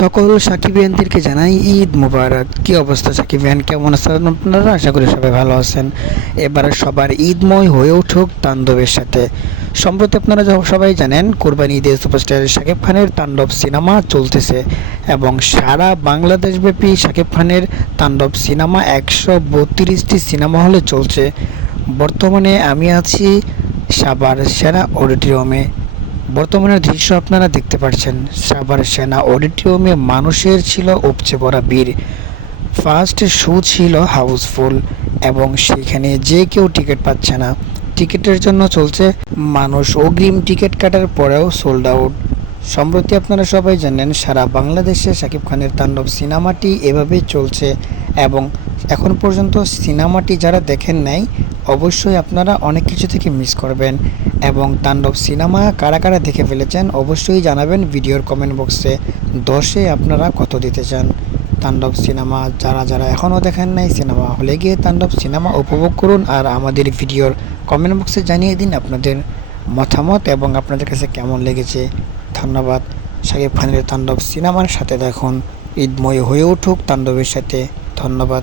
সকল সাকিবিয়ানদেরকে জানাই ঈদ মুবারক। কি অবস্থা সাকিবিয়ান কেমন আছেন আপনারা? আশা করি সবাই ভালো আছেন। এবার সবার ঈদময় হয়ে উঠুক তাণ্ডবের সাথে। সম্প্রতি আপনারা সবাই জানেন, কোরবানি ঈদে সুপারস্টার শাকিব খানের তাণ্ডব সিনেমা চলতেছে এবং সারা বাংলাদেশব্যাপী শাকিব খানের তাণ্ডব সিনেমা একশো বত্রিশটি সিনেমা হলে চলছে। বর্তমানে আমি আছি সাভার সেরা অডিটোরিয়ামে। বর্তমানের দৃশ্য আপনারা দেখতে পাচ্ছেন। সাভার সেনা অডিটোরিয়ামে মানুষের ছিল উপচে পড়া ভিড়। ফার্স্ট শো ছিল হাউসফুল এবং সেখানে যে কেউ টিকিট পাচ্ছে না। টিকিটের জন্য চলছে মানুষ। অগ্রিম টিকিট কাটার পরেও সোল্ড আউট সম্প্রতি আপনারা সবাই জানেন, সারা বাংলাদেশে শাকিব খানের তাণ্ডব সিনেমাটি এভাবেই চলছে এবং এখন পর্যন্ত সিনেমাটি যারা দেখেন নাই, অবশ্যই আপনারা অনেক কিছু থেকে মিস করবেন এবং তাণ্ডব সিনেমা কারা কারা দেখে ফেলেছেন অবশ্যই জানাবেন ভিডিওর কমেন্ট বক্সে দশে আপনারা কত দিতে চান? তাণ্ডব সিনেমা যারা যারা এখনও দেখেন নাই, সিনেমা হলে গিয়ে তাণ্ডব সিনেমা উপভোগ করুন আর আমাদের ভিডিওর কমেন্ট বক্সে জানিয়ে দিন আপনাদের মতামত এবং আপনাদের কাছে কেমন লেগেছে। ধন্যবাদ। শাকিব খানের তাণ্ডব সিনেমার সাথে দেখুন। ঈদময় হয়ে উঠুক তাণ্ডবের সাথে। ধন্যবাদ।